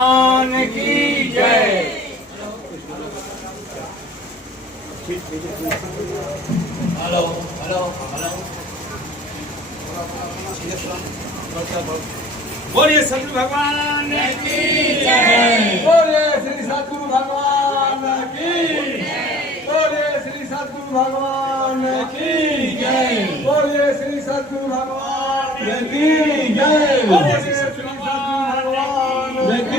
भगवान की जय। हेलो हेलो हेलो, बोलिए सतगुरु भगवान की जय। बोलिए श्री सतगुरु भगवान की जय। बोलिए श्री सतगुरु भगवान की जय। बोलिए श्री सतगुरु भगवान की जय। बोलिए श्री सतगुरु भगवान की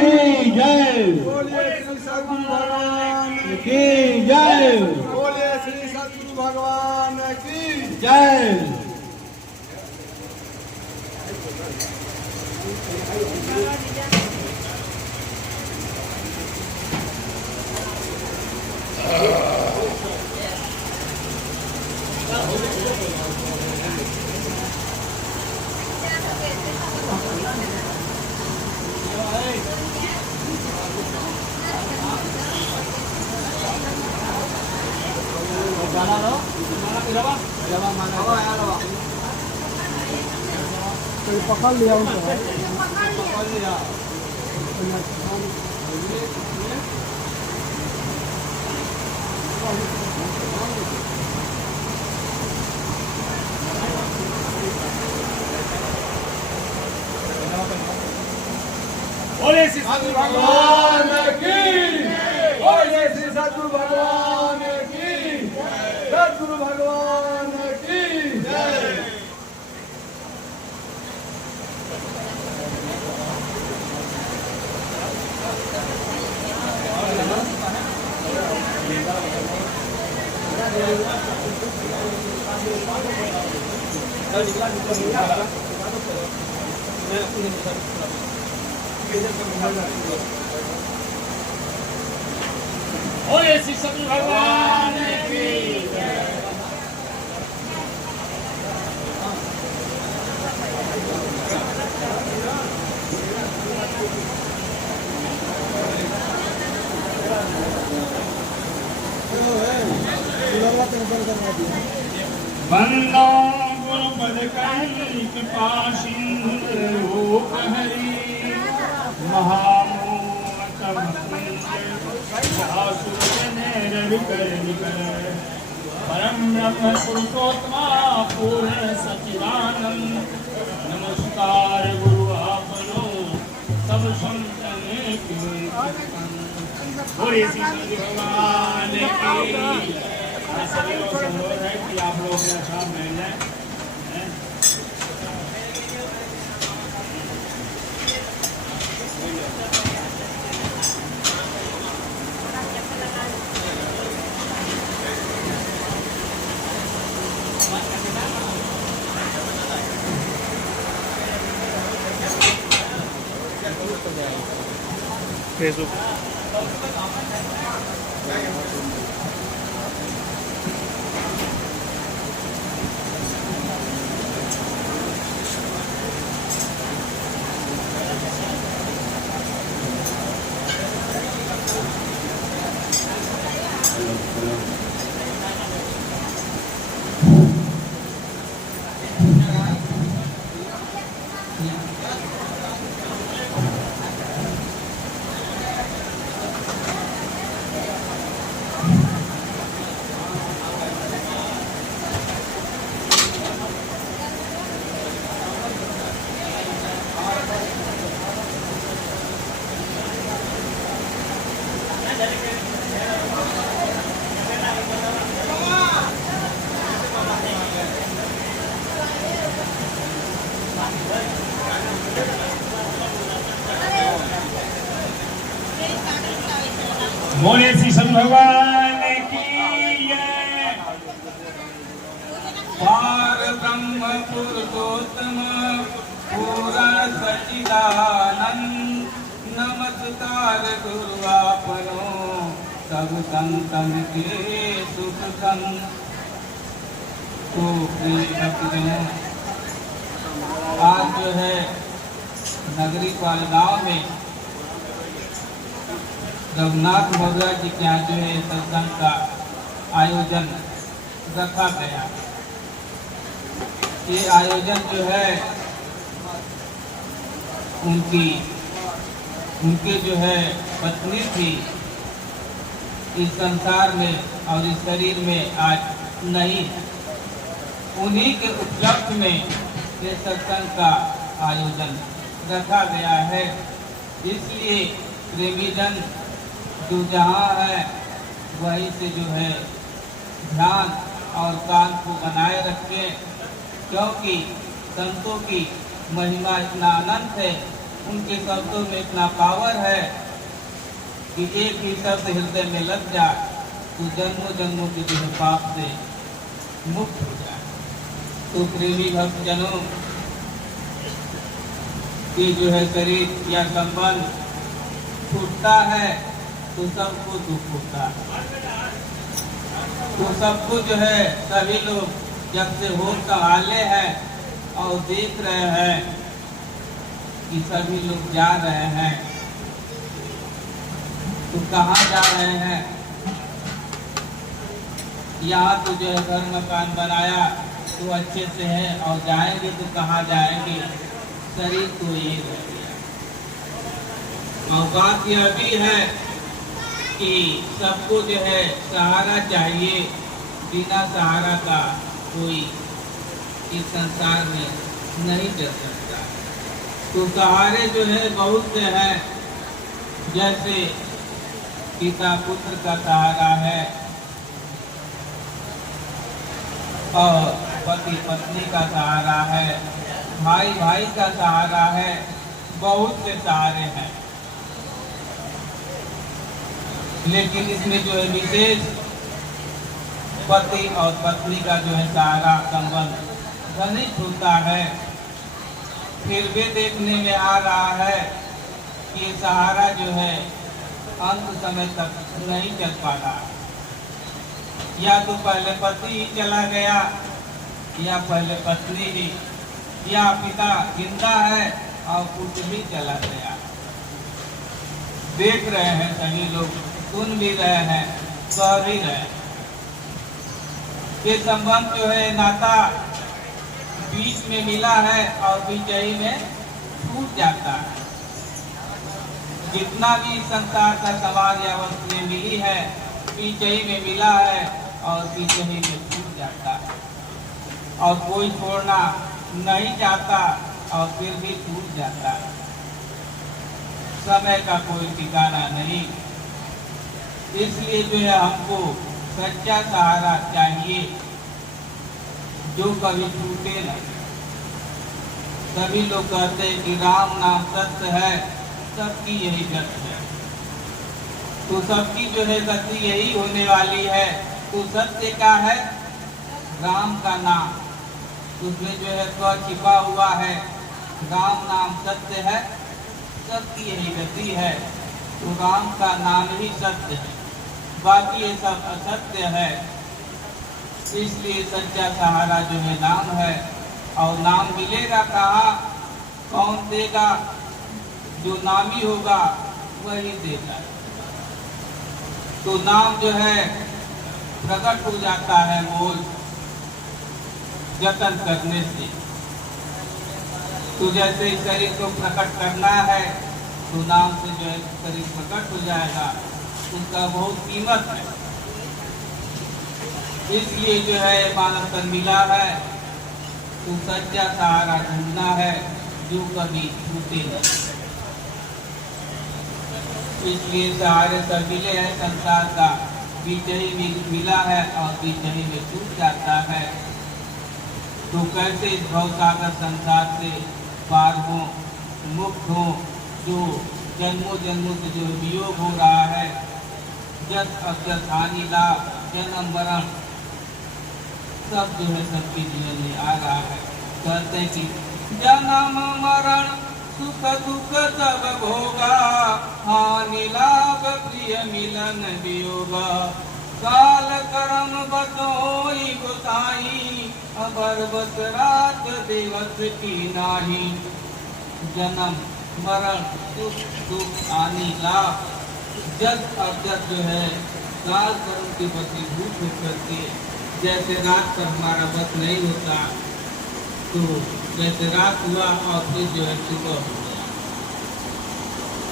जय। बोलिए श्री सतगुरु भगवान की जय। बोलिए श्री सतगुरु भगवान की जय। पकड़ लिया उनको, पकड़ लिया। बोले श्री सतगुरु भगवान की, बोले श्री सतगुरु भगवान की, सतगुरु भगवान की जय। बोले श्री सतगुरु भगवान की जय। वंदो गुरुपद कृपा सिंधु रूप हरि महामोहतम परम ब्रह्म पुरुषोत्तमा पूर्ण सच्चिदानंद। नमस्कार गुरु आपनो सब संतन की। बोलिए श्री सतगुरु भगवान की। सभी लोग से अनुरोध है कि आप लोग मेरा साथ बैठ जाएं। फेसबुक बोले श्री सतगुरु भगवान की जय। पार ब्रह्म पुरुषोत्तम पूर्ण सच्चिदानंद। नमस्कार गुरु आपनो सब संतन के सुख संग। तो प्रिय भक्तजनों, आज जो है नगरी पाल गांव में रघुनाथ मौर्य जी के यहाँ जो है सत्संग का आयोजन रखा गया। ये आयोजन जो है उनकी उनके जो है पत्नी थी इस संसार में और इस शरीर में आज नहीं है। उन्हीं के उपलक्ष्य में ये सत्संग का आयोजन रखा गया है। इसलिए प्रेमीजन जो जहाँ है वहीं से जो है ध्यान और कान को बनाए रखें, क्योंकि संतों की महिमा इतना अनंत है, उनके शब्दों में इतना पावर है कि एक ही शब्द हृदय में लग जाए तो जन्मों जन्मों के जो है पाप से मुक्त हो जाए। तो प्रेमी भक्तजनों की जो है शरीर या संबंध छूटता है तो सबको दुख होता है। तो सबको जो है सभी लोग जब से होश संभाले हैं और देख रहे हैं कि सभी लोग जा रहे हैं, तो कहाँ जा रहे हैं? यहाँ तो जो है घर मकान बनाया तो अच्छे से है और जाएंगे तो कहाँ जाएंगे? शरीर तो ये रह गया। और बात यह भी है कि सबको जो है सहारा चाहिए, बिना सहारा का कोई इस संसार में नहीं चल सकता। तो सहारे जो है बहुत से हैं, जैसे पिता पुत्र का सहारा है और पति पत्नी का सहारा है, भाई भाई का सहारा है, बहुत से सहारे हैं। लेकिन इसमें जो है विशेष पति और पत्नी का जो है सहारा संबंध घनिष्ठ होता है। फिर भी देखने में आ रहा है कि ये सहारा जो है अंत समय तक नहीं चल पाता। या तो पहले पति ही चला गया या पहले पत्नी ही, या पिता जिंदा है और पुत्र भी चला गया। देख रहे हैं सभी लोग, सुन भी रहे हैं, कह भी रहे हैं। ये संबंध जो है नाता बीच में मिला है और बीचही में टूट जाता है। जितना भी संसार का समाज या वस्तुएं मिली है बीचही में मिला है और बीचही में टूट जाता है। और कोई छोड़ना नहीं चाहता और फिर भी टूट जाता है। समय का कोई ठिकाना नहीं। इसलिए जो है हमको सच्चा सहारा चाहिए जो कभी टूटे नहीं। सभी लोग कहते हैं कि राम नाम सत्य है, सबकी यही गति है। तो सबकी जो है गति यही होने वाली है। तो सत्य क्या है? राम का नाम, उसमें जो है क छिपा हुआ है। राम नाम सत्य है, सबकी यही गति है। तो राम का नाम ही सत्य है, बाकी ये सब असत्य है। इसलिए सच्चा सहारा जो है नाम है। और नाम मिलेगा कहाँ? कौन देगा? जो नामी होगा वही देगा। तो नाम जो है प्रकट हो जाता है मोल जतन करने से। तो जैसे शरीर को प्रकट करना है तो नाम से जो है शरीर प्रकट हो जाएगा, उसका बहुत कीमत है। इसलिए जो है मानव तन मिला है तो सच्चा सहारा ढूंढना है जो कभी छूटे नहीं। इसलिए सहारे सब मिले हैं संसार का, बीचही में मिला है और बीचही में छूट जाता है। तो कैसे इस भवसागर संसार से पार हो, मुक्त हो? जो जन्मों जन्मों से जो वियोग हो रहा है, जस अजस हानि लाभ जन्म मरण सब जो है सबके जीवन में आ रहा है। कहते हैं कि जन्म मरण सुख दुख सब भोगा, हानि लाभ प्रिय मिलन वियोगा। काल कर्म बसोई गोसाई, अबर बस रात दिवस की नाही। जन्म मरण सुख दुख हानि लाभ जस अजस जो है काल कर्म के वशीभूत होकर के, जैसे रात पर हमारा बस नहीं होता तो जैसे रात हुआ और फिर जो है सुबह हो गया।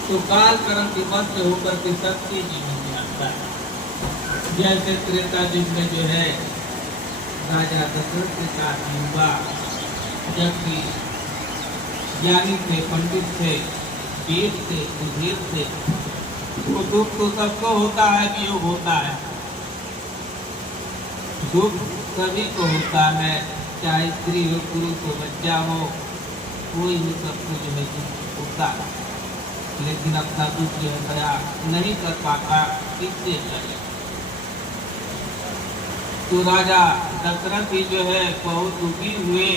तो काल कर्म की वश से होकर के सत्य जीवन में आता है। जैसे त्रेता युग में जो है राजा दशरथ के साथ युवा, जबकि ज्ञानी थे, पंडित थे, वेद थे, सुधीर थे, वो दुख तो सबको होता है, वियोग होता है, दुख सभी को होता है, चाहे स्त्री हो, पुरुष हो, बच्चा हो, कोई भी सबको जो है दुख होता है, लेकिन अपना दुख जो है दया नहीं कर पाता, किससे लगे। तो राजा दशरथ ही जो है बहुत दुखी हुए,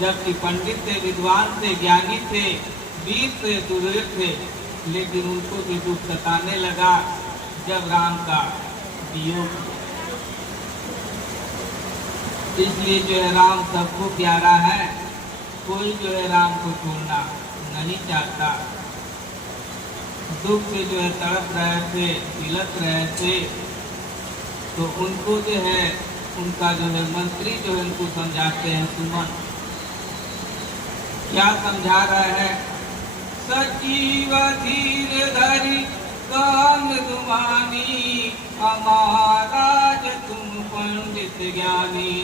जबकि पंडित थे, विद्वान थे, ज्ञानी थे, वीर थे, सुधीर थे, लेकिन उनको भी दुख सताने लगा जब राम का वियोग। इसलिए जो है राम सबको प्यारा है, कोई जो है राम को छोड़ना नहीं चाहता। दुख से जो है तड़प रहे थे, तिलक रहे थे, तो उनको जो है उनका जो है मंत्री जो है उनको समझाते हैं। सुमन क्या समझा रहे हैं? सजीव धीर धरी कान दुमानी, हमाराज तुम पंडित ज्ञानी,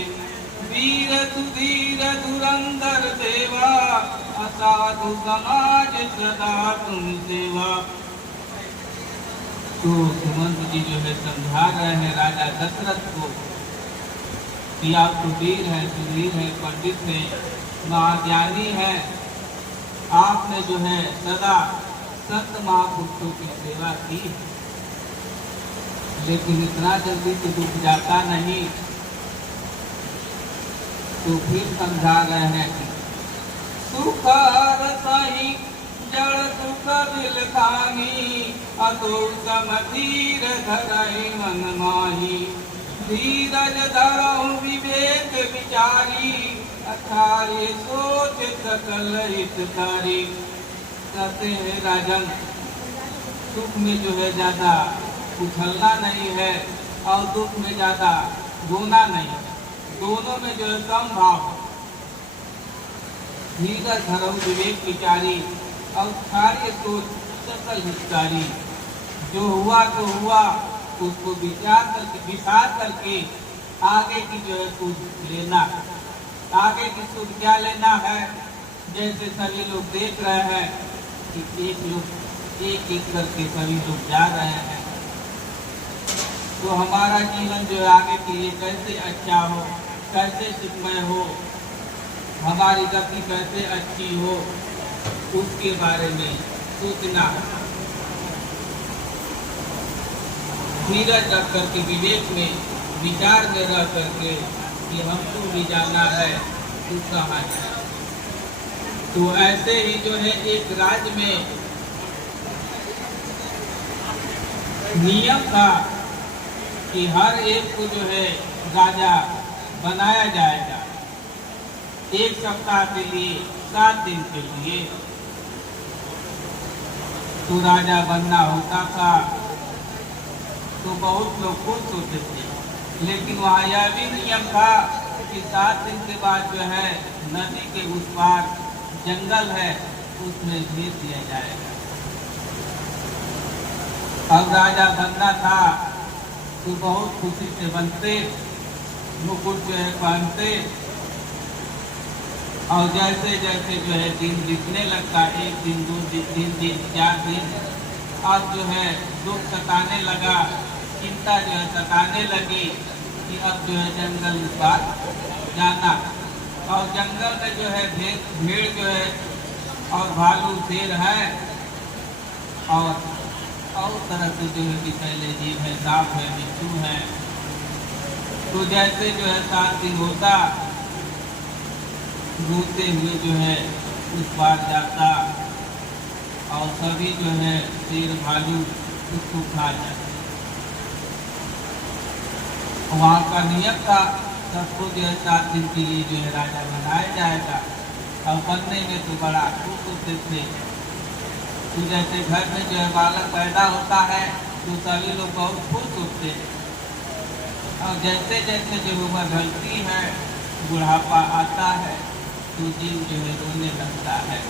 वीर सुधीर धुरंधर देवा, असाधु समाज सदा तुम सेवा। तो सुमंत जी जो है समझा रहे हैं राजा दशरथ को कि आप तो वीर हैं, सुधीर हैं, पंडित हैं, महाज्ञानी हैं, आपने जो है सदा संत महापुरुषों की सेवा की, लेकिन इतना जल्दी तो दुख जाता नहीं। तो फिर समझा रहे हैं कि सुख रसाई जड़ सुख बिलखानी, अतो समधीर धरई मन माही, धीरज धरऊ विवेक विचारी, अथारे सोच सकल हितकारी। कहते हैं राजन, सुख में जो है ज्यादा उछलना नहीं है और दुख में ज्यादा रोना नहीं, दोनों में जो है सम भाव। धीरज धरऊ विवेक विचारी और सारी सोच सकल हितकारी। जो हुआ तो हुआ, उसको विचार करके आगे की जो है सुध लेना। आगे की सुध क्या लेना है? जैसे सभी लोग देख रहे हैं कि एक एक करके सभी लोग जा रहे हैं, तो हमारा जीवन जो है आगे के लिए कैसे अच्छा हो, कैसे सुखमय हो, हमारी गति कैसे अच्छी हो, उसके बारे में सोचना। धीरज रख करके विवेक में, विचार में रह करके कि हमको भी जाना है, तू कहाँ जाए। तो ऐसे ही जो है एक राज्य में नियम था कि हर एक को जो है राजा बनाया जाएगा, 1 सप्ताह के लिए, 7 दिन के लिए। तो राजा बनना होता था तो बहुत लोग खुश होते थे, लेकिन वहाँ यह भी नियम था कि 7 दिन के बाद जो है नदी के उस पार जंगल है, उसमें भेज दिया जाएगा। अब राजा बनना था तो बहुत खुशी से बनते, मुकुट जो है पहनते, और जैसे जैसे जो है दिन बीतने लगता, 1 दिन, 2 दिन, 3 दिन, 4 दिन, अब जो है दुख सताने लगा, चिंता जो है सताने लगी कि अब जो है जंगल पार जाना। और जंगल में जो है भेड़ जो है और भालू, शेर है, और तरह से जो है विषैले जीव है, सांप है, बिच्छू है। तो जैसे जो है 7 दिन होता, घूमते हुए जो है उस पार जाता, और सभी जो है शेर, भालू उसको खा जाते। वहाँ का नियम था सबको जो है 7 दिन के लिए जो है राजा बनाया जाएगा, और बनने में तो बड़ा खुश होते थे। तो जैसे घर में जो है बालक पैदा होता है तो सभी लोग बहुत खुश होते हैं, और जैसे जैसे जो उम्र ढलती है, बुढ़ापा आता है, तो जीव जो है रोने लगता है।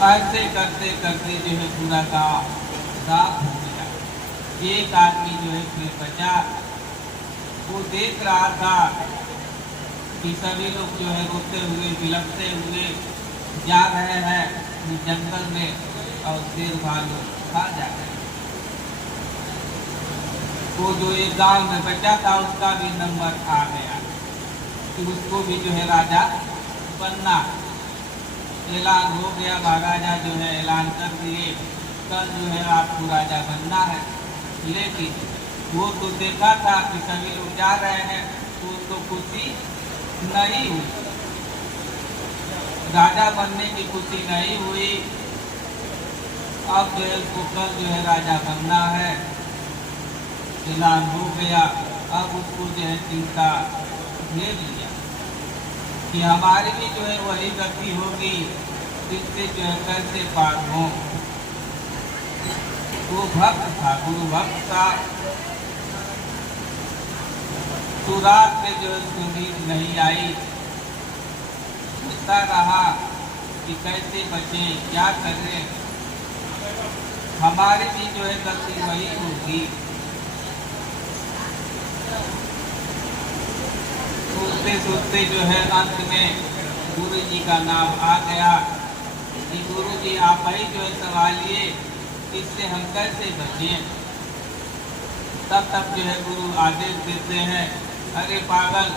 ऐसे करते करते जो है पूरा गांव साफ हो गया। एक आदमी जो है फिर बचा, वो देख रहा था कि सभी लोग जो है रोते हुए बिलखते हुए जा रहे हैं जंगल में और शेर भालू खा जा रहे हैं। वो जो एक गांव में बचा था उसका भी नंबर आ गया कि उसको भी जो है राजा बनना। ऐलान हो गया, महाराजा जो है ऐलान कर दिए कल जो है आपको राजा बनना है। लेकिन वो तो देखा था कि सभी लोग जा रहे हैं तो उसको खुशी नहीं हुई, राजा बनने की खुशी नहीं हुई। अब जो है उसको कल जो है राजा बनना है, ऐलान हो गया। अब उसको जो है चिंता घेर लिया कि हमारी भी जो है वही गति होगी जिससे जो है कैसे पार हो। वो भक्त था, गुरु भक्त था, तो रात में जो है उसको नींद नहीं आई, सोचता रहा कि कैसे बचे, क्या करें, हमारी भी जो है गति वही होगी। सोचते सोचते जो है अंत में गुरु जी का नाम आ गया कि गुरु जी आप ही जो है संभालिए, इससे हम कैसे बचें। तब तक जो है गुरु आदेश देते हैं, अरे पागल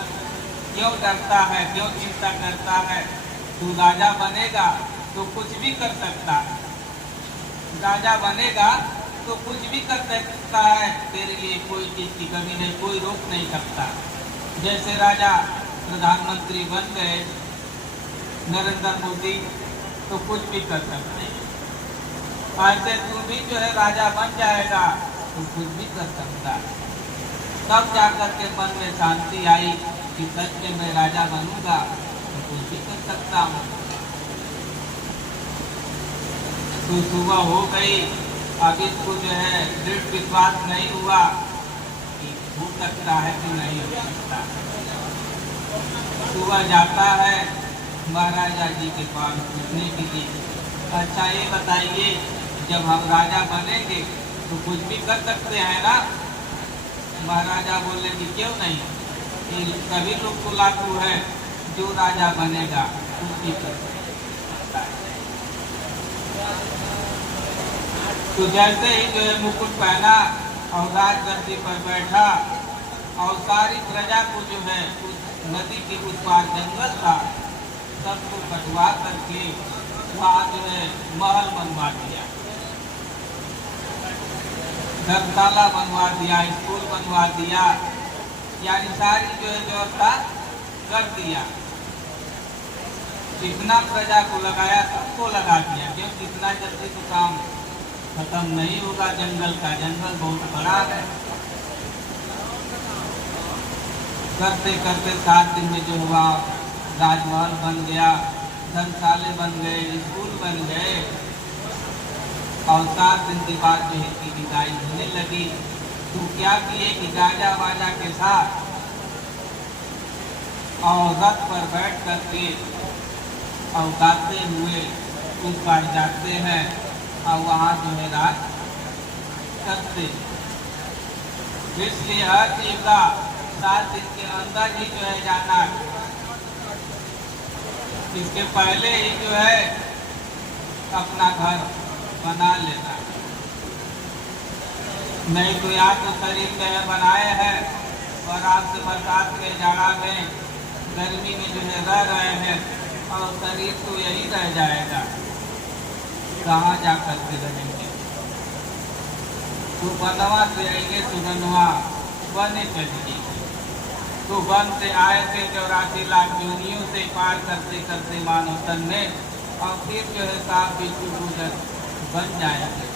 क्यों डरता है, क्यों चिंता करता है, तू राजा बनेगा तो कुछ भी कर सकता है, राजा बनेगा तो कुछ भी कर सकता है, तेरे लिए कोई चीज की कमी नहीं, कोई रोक नहीं सकता। जैसे राजा प्रधानमंत्री बन गए नरेंद्र मोदी तो कुछ भी कर सकते हैं, ऐसे तू भी जो है राजा बन जाएगा तो कुछ भी कर सकता है। तब जाकर के मन में शांति आई कि सच में मैं राजा बनूंगा तो कुछ भी कर सकता हूँ। तो सुबह हो गई, अब इसको जो है दृढ़ विश्वास नहीं हुआ कि हो सकता है कि नहीं हो सकता। सुबह जाता है महाराजा जी के पास पूछने के लिए, अच्छा ये बताइए जब हम राजा बनेंगे तो कुछ भी कर सकते हैं ना। महाराजा बोले कि क्यों नहीं, ये सभी लोग को लागू है, जो राजा बनेगा कुछ भी कर सकता है। तो जैसे ही जो है मुकुट पहना और राजगद्दी पर बैठा और सारी प्रजा को जो है उस नदी के उस पार जंगल था सबको कटवा करके वहाँ जो है महल बनवा दिया, धर्मशाला बनवा दिया, स्कूल बनवा दिया, यानी सारी जो है व्यवस्था कर दिया। इतना प्रजा को लगाया, सबको लगा दिया, क्योंकि इतना जल्दी तो काम खत्म नहीं होगा जंगल का, जंगल बहुत बड़ा है। करते करते 7 दिन में जो हुआ राजमहल बन गया, धर्मशाले बन गए, स्कूल बन गए और 7 दिन के बाद जो है की विदाई होने लगी। तो क्या किए कि गाजा बाजा के साथ और रथ पर बैठ करके और गाते हुए उस पार जाते हैं और वहाँ जो है रात करते। इसलिए हर चीज का 7 दिन के अंदर ही जो है जाना, इसके पहले ही जो है अपना घर बना लेना, नहीं तो यहाँ तो शरीर में बनाए हैं और आपसे बरसात में, जाड़ा में, गर्मी में जो है रह रहे हैं और शरीर तो यही रह जाएगा, कहाँ जा करके रहेंगे। तो बनवा से आएंगे तो बनवा बने चलिए। तो वन से आए थे 84 लाख योनियों से पार करते करते मानव तन में, और फिर जो है सांप बिच्छू गुजर बन जाएंगे।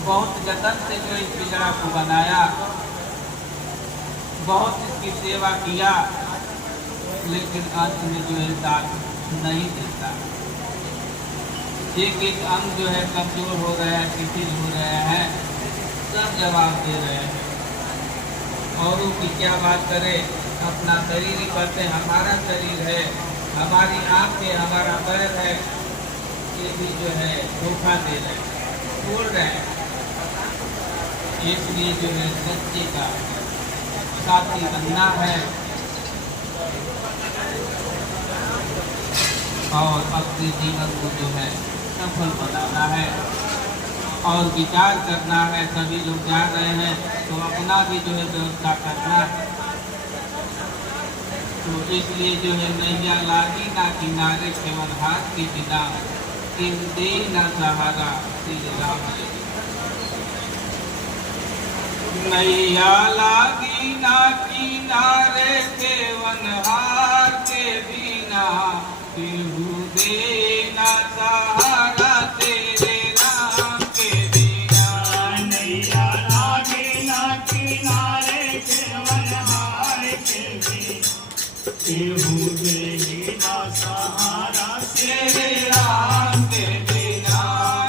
बहुत जतन से जो इस पिंजरा को बनाया, बहुत इसकी सेवा किया, लेकिन अंत में जो है साथ नहीं देता। एक एक अंग जो है कमजोर हो रहे हैं, शिथिल हो रहे हैं, सब जवाब दे रहे हैं। औरों की क्या बात करें, अपना शरीर ही करते, हमारा शरीर है, हमारी आँख है, हमारा पैर है, ये भी जो है धोखा दे रहे हैं, बोल रहे हैं। इसलिए जो है सच्चे का साथी बनना है और अपने जीवन को जो है सफल बनाना है और विचार करना है। सभी लोग जा रहे हैं तो अपना भी जो है व्यवस्था करना है। तो इसलिए जो है नैया लागी ना किनारे केवल हाथ के बिना, किन दे ना सहारा श्री राम। नैया लागी ना किनारे केवल हाथ के बिना, केहू दे ना सहारा तेरे राम के बिना। नैया लागी ना किनारे केवल हार के बिना, केहू दे ना सहारा तेरे राम के बिना।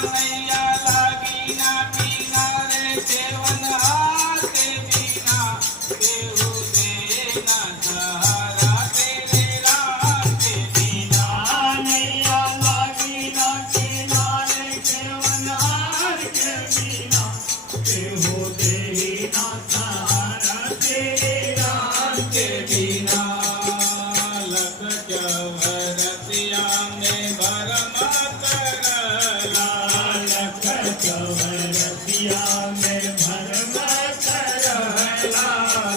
नैया लागी ना किनारे केवल हाथ के बिना, केहू दे ना सहारा तेरे राम के बिना। नैया लागी ना किनारे केवल हार के बिना, केहू दे ना सहारा तेरे राम के बिना। लख चौरसिया में भरम करला, लख चौरसिया में भरम करला,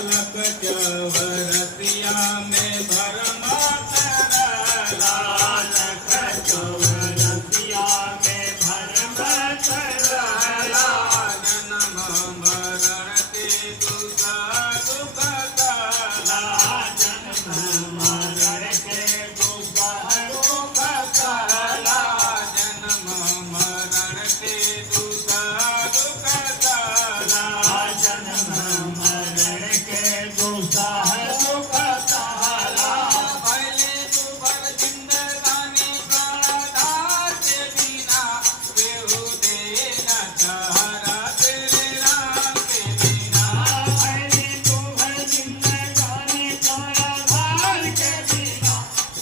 लख चौरसिया में भरम करला। लख चौरसिया में भरम करला, जन्म मरण के दुख दुख काला, जन्म मरण के दुख दुख काला, जन्म मरण के दुख दुख काला। जन्म मरण के दुख दुख काला, पहले तो भर जिंदगानी प्राणधार के बिना, केहू दे न सहारा तेरे राम के बिना। पहले तो भर जिंदगानी प्राणधार के बिना,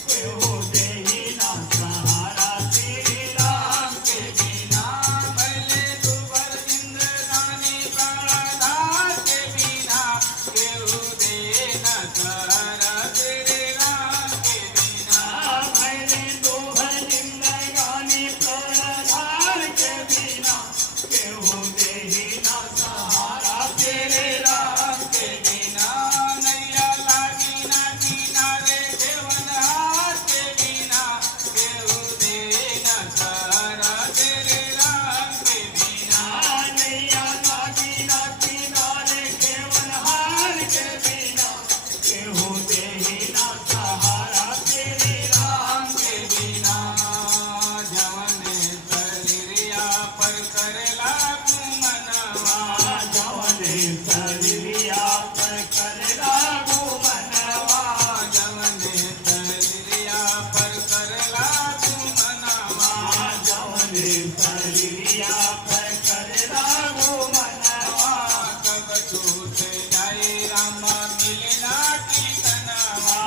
केहू देहि ना सहारा तेरे राम के बिना। पहले तो भर जिंदगानी प्राणधार के बिना, केहू दे न सहारा तेरे राम के बिना। पहले तो भर जिंदगानी प्राणधार के बिना, केहू देहि ना सहारा तेरे राम के बिना। नैया लागी ना किनारे केवल हाथ के बिना, केहू दे न सहारा तेरे राम के बिना। नैया लागी ना किनारे केवल हार के बिना, केहू देहि ना सहारा तेरे राम के बिना। जवने तलिरिया पर करेला घुमनवा, जवने तलिया पर करला घुमनवा, जवने तलिरिया पर करेला घुमनवा। जवने तलिया पर करला घुमनवा, कब छूट जाए रामा मिलना ठिकनवा।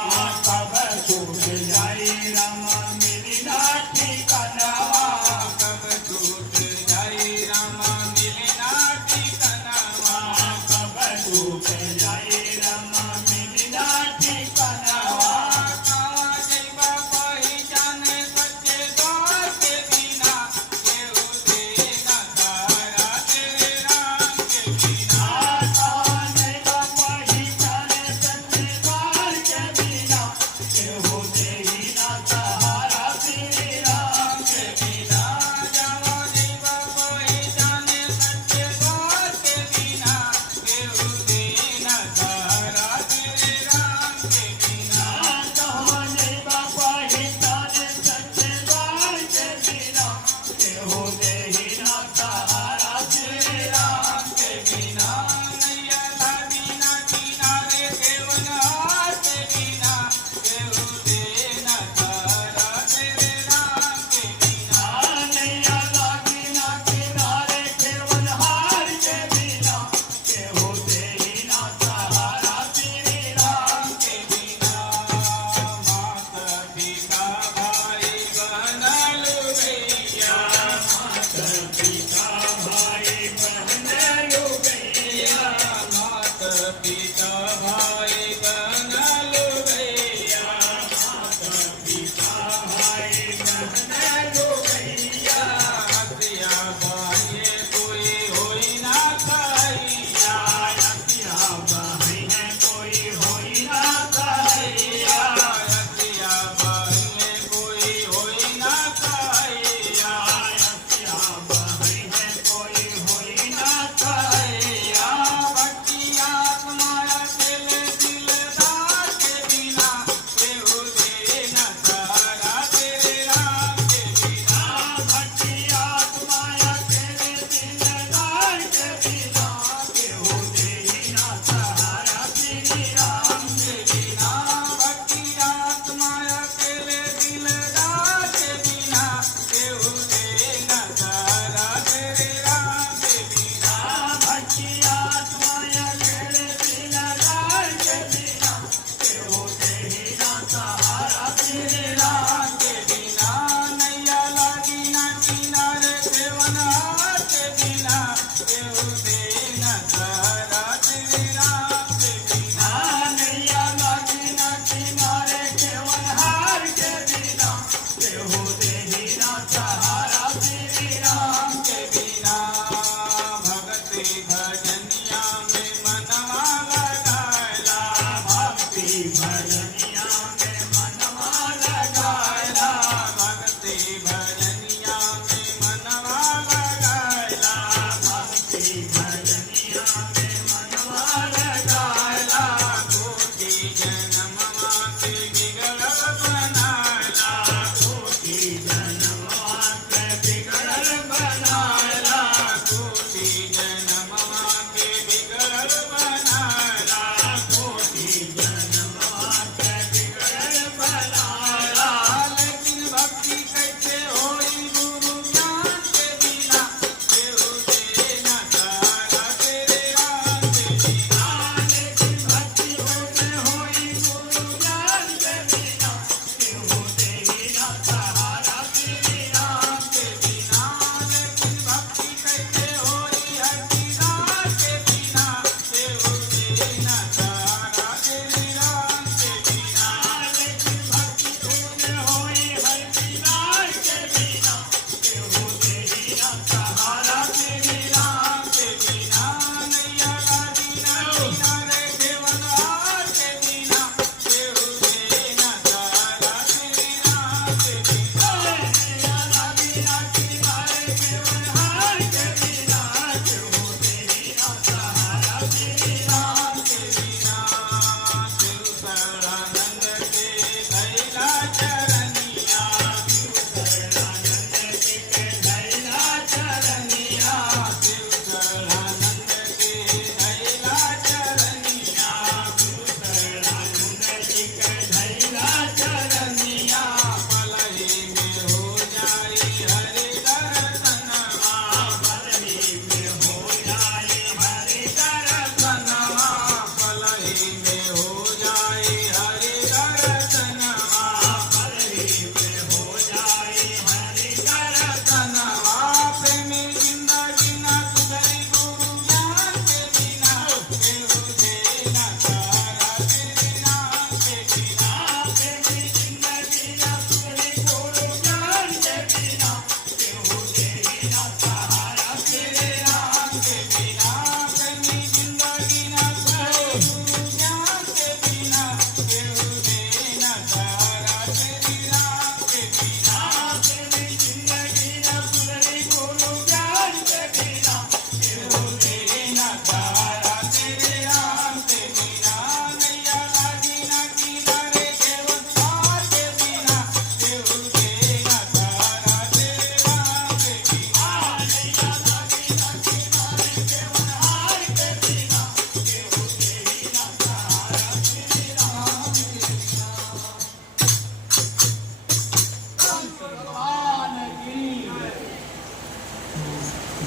कब छूट जाए रामा मिलना ठिकानवा, कब छूट जाए रामा मिलना ठिकनवा। कब छूट जाए रामा मिलना ठिकानवा। कावा जइबा पहचाने सच्चे दोस्त के बिना, केहू दे न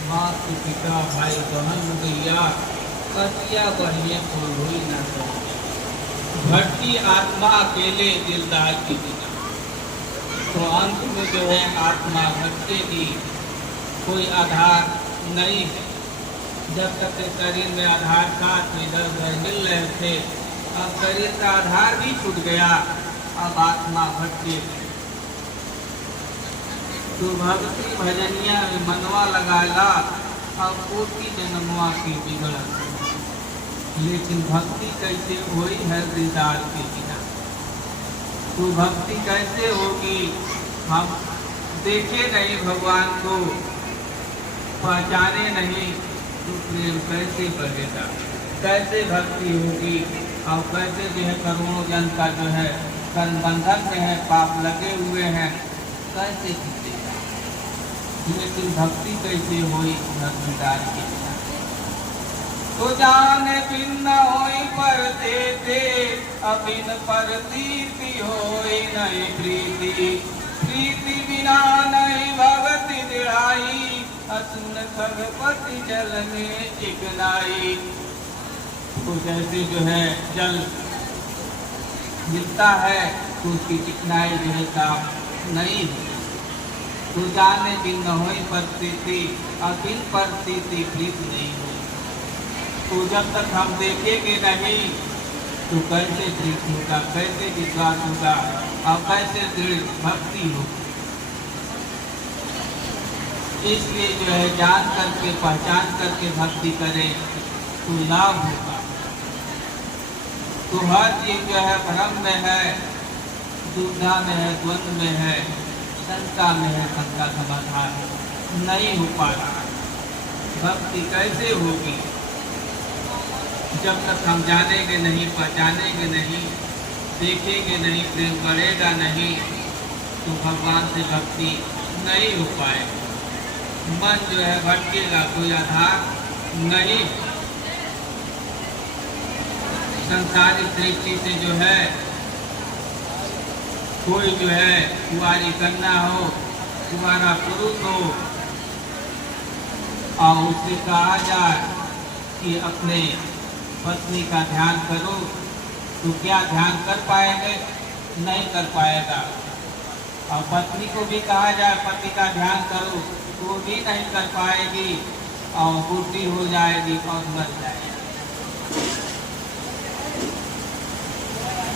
मात पिता भाई बहन दैया कतिया बढ़िए कोई हुई न सके। भटकी आत्मा अकेले दिलदार के बिना। तो अंत में जो है आत्मा भटकेगी, कोई आधार नहीं है। जब तक के शरीर में आधार था तो इधर उधर मिल रहे थे, अब शरीर का आधार भी छूट गया, अब आत्मा भटकेगी। तो भक्ति भजनिया में मनवा लगाला, अब कोटि जन्मवा की बिगड़न। लेकिन भक्ति कैसे हुई है दीदार के बिना। तो भक्ति कैसे होगी, हम देखे नहीं भगवान को, पहचाने नहीं, तो प्रेम कैसे बढ़ेगा, कैसे भक्ति होगी। और कैसे जो है करोड़ों जन का जो है कर्म बंधन में है, पाप लगे हुए हैं, कैसे जीतेगा। लेकिन भक्ति कैसे हुई दीदार के बिना। तो जाने बिन न होई पर देते, अबिन पर प्रीति होई नहीं प्रीति। प्रीति बिना नहीं भगति दिहाई, असुन खगपति जल में चिकनाई। तो जैसे जो है जल गिरता है तो उसकी चिकनाई जो है काम नहीं है। तो जाने बिन न होई पर प्रीति, अबिन पर प्रीति प्रीति नहीं हुई। तो जब तक हम देखेंगे नहीं तो कैसे प्रीति होगा, कैसे विश्वास होगा और कैसे दृढ़ भक्ति होगी। इसलिए जो है जान करके पहचान करके भक्ति करें तो लाभ होगा। तो हर चीज जो है भ्रम में है, दुविधा में है, द्वंद्व में है, शंका में है, शंका समाधान नहीं हो पा रहा। भक्ति कैसे होगी जब तक हम जानेंगे नहीं, पहचानेंगे नहीं, देखेंगे नहीं, प्रेम बढ़ेगा नहीं, तो भगवान से भक्ति नहीं हो पाएगी। मन जो है भटकेगा, कोई आधार नहीं। संसारिक दृष्टि से जो है कोई जो है कुंवारी कन्या हो, कुंवारा पुरुष हो, और उससे कहा जाए कि अपने पत्नी का ध्यान करो, तो क्या ध्यान कर पाएंगे, नहीं कर पाएगा। और पत्नी को भी कहा जाए पति का ध्यान करो, तो वो भी नहीं कर पाएगी और बूढ़ी हो जाएगी और मर जाएगी।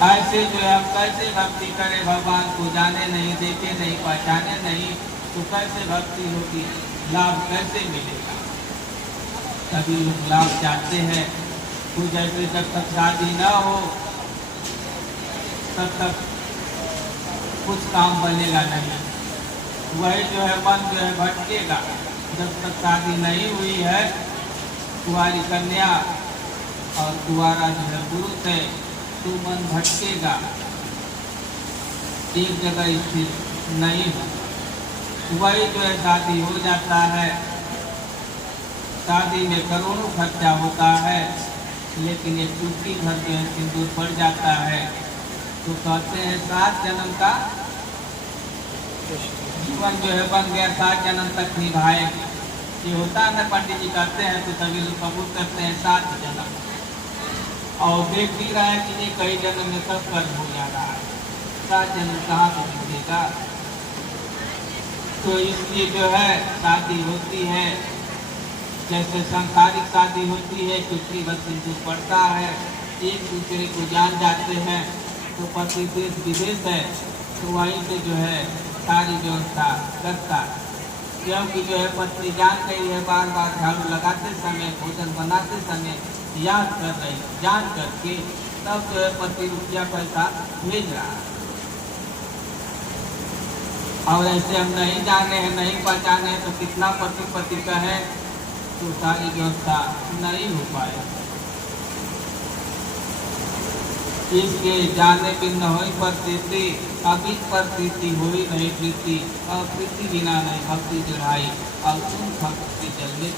ऐसे जो है हम कैसे भक्ति करें, भगवान को जाने नहीं, देखे नहीं, पहचाने नहीं, तो कैसे भक्ति होगी, लाभ कैसे मिलेगा। सभी लोग लाभ चाहते हैं, तो जैसे जब तक शादी न हो तब तक कुछ काम बनेगा नहीं। वही जो है मन जो है भटकेगा। जब तक शादी नहीं हुई है, कुंवारी कन्या और कुंवारा जो है पुरुष है, तो मन भटकेगा, एक जगह स्थिर नहीं हो। वही जो है शादी हो जाता है, शादी में करोड़ों खर्चा होता है, लेकिन एक चुटकी भर जो है सिंदूर पड़ जाता है, तो कहते हैं 7 जन्म का जीवन जो है बन गया, 7 जन्म तक निभाए। ये होता है ना, पंडित जी कहते हैं तो सभी लोग कबूल करते हैं 7 जन्म, और देख भी रहा है कि ये कई जन्म में सब कर्म हो जा रहा है, 7 जन्म कहाँ से मिलेगा। तो इसलिए जो है शादी होती है, जैसे सांसारिक शादी होती है, चुटकी भर सिंदूर पड़ता है, एक दूसरे को जान जाते हैं, तो पति देश विदेश है, तो वहीं से जो है सारी व्यवस्था करता है। क्योंकि जो है पत्नी जान गई है, बार बार झाड़ू लगाते समय, भोजन बनाते समय याद कर रही, जान करके तब जो है पति रुपया पैसा भेज रहा है। और ऐसे हम नहीं जाने हैं, नहीं पहचाने, तो कितना पति का है, तो सारी व्यवस्था नहीं हो पाए। इसलिए जाने बिन होई प्रतीति, अभी प्रतीति हुई नहीं प्रीति, और प्रीति बिना नहीं भक्ति चढ़ाई, और तुम भक्ति चलने।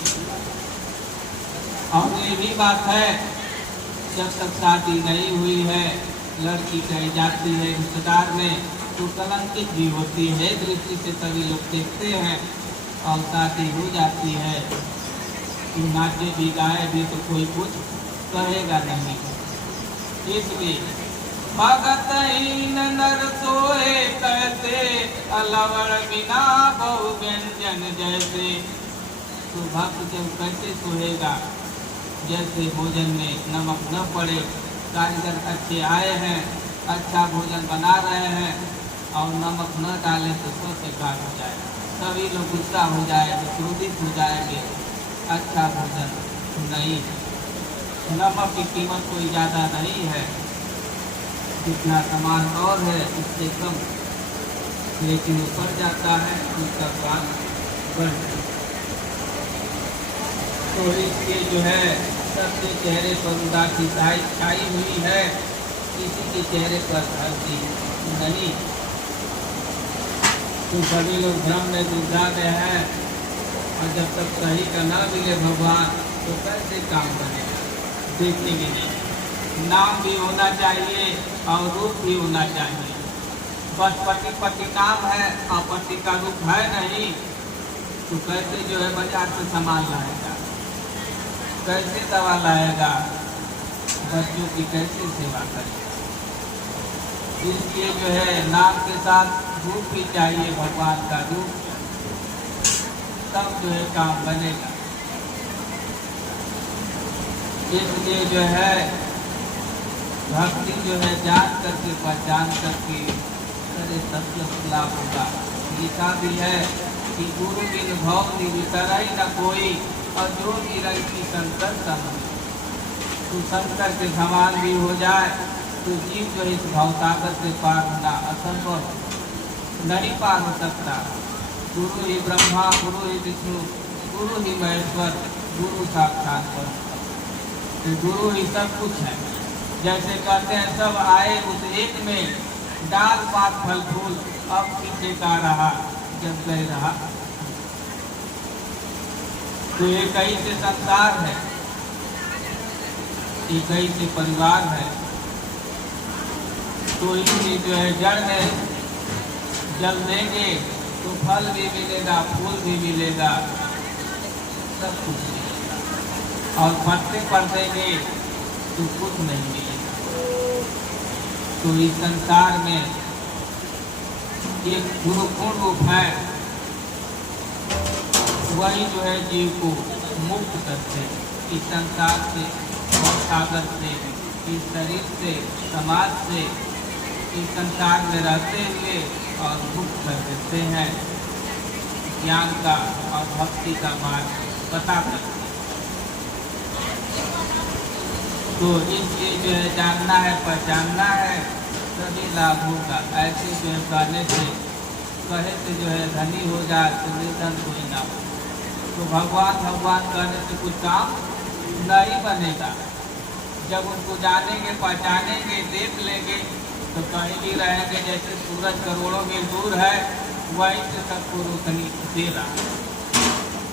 और ये भी बात है, जब तक शादी नहीं हुई है, लड़की कही जाती है रिश्तेदार में, तो कलंकित भी होती है, दृष्टि से सभी लोग देखते हैं, और शादी हो जाती है तो नाचे भी गाए भी तो कोई कुछ कहेगा नहीं। इसलिए भगत हीन नर सोए कैसे, अलवड़ बिना बहु व्यंजन जैसे। तो भक्त जब कैसे सोएगा, जैसे भोजन में नमक न पड़े, कारीगर अच्छे आए हैं, अच्छा भोजन बना रहे हैं और नमक न डाले तो सब बेकार हो जाए, सभी लोग गुस्सा हो जाएंगे, क्रोधित हो जाएंगे, अच्छा भोजन नहीं। नमक की कीमत कोई ज़्यादा नहीं है, जितना सामान और है उससे कम, लेकिन वो बढ़ जाता है उसका स्वाद बढ़ जाता है। तो इसके जो है सबके चेहरे पर उदासी छाई हुई है, किसी के चेहरे पर हंसी नहीं। तो सभी लोग भ्रम में डूब जाते हैं और जब तक सही का ना मिले भगवान तो कैसे काम बनेगा, देखेंगे नहीं। नाम भी होना चाहिए और रूप भी होना चाहिए। बस पति नाम है और पति का रूप है नहीं तो कैसे जो है बाजार से सामान लाएगा, कैसे दवा लाएगा, बच्चों की कैसे सेवा करेगा। इसलिए जो है नाम के साथ रूप भी चाहिए, भगवान का रूप, तब जो है काम बनेगा। इसलिए जो है भक्ति जो है जान करके पहचान करके करे सब लाभ होगा। लिखा भी है कि गुरु बिन भव निवितर ही न कोई, और जो निरंतर की शंकर समान। तो शंकर के समान भी हो जाए तो जीव जो इस भवसागर से पार होना असंभव, नहीं पार हो सकता। गुरु ही ब्रह्मा, गुरु ही विष्णु, गुरु ही महेश्वर, गुरु साक्षात पर। तो गुरु ही सब कुछ है। जैसे कहते हैं सब आए उस एक में, डाल पात फल फूल अब पीछे का रहा, जब गए रहा। तो एक ही से संसार है, एक ही से परिवार है। तो इसलिए जो है जड़ में जल देंगे तो फल भी मिलेगा, फूल भी मिलेगा, सब कुछ मिलेगा। और पत्ते पर देंगे तो कुछ नहीं मिलेगा। तो इस संसार में एक गुरुपूर्ण रूप है, वही जो है जीव को मुक्त करते, इस संसार से, सागर से, इस शरीर से, समाज से, इस संसार में रहते हुए और मुक्त कर देते हैं। ज्ञान का और भक्ति का मार्ग बता सकते। तो इसलिए जो है जानना है, पहचानना है, सभी लाभ होगा। ऐसे जो है कहने से, कहे से जो है धनी हो जाए तो निर्धन कोई ना हो। तो भगवान भगवान कहने से कुछ काम नहीं बनेगा। जब उनको जानेंगे, पहचानेंगे, देख लेंगे तो कहीं भी रहेंगे। जैसे सूरज करोड़ों मील दूर है, वहीं से सबको रोशनी दे रहा।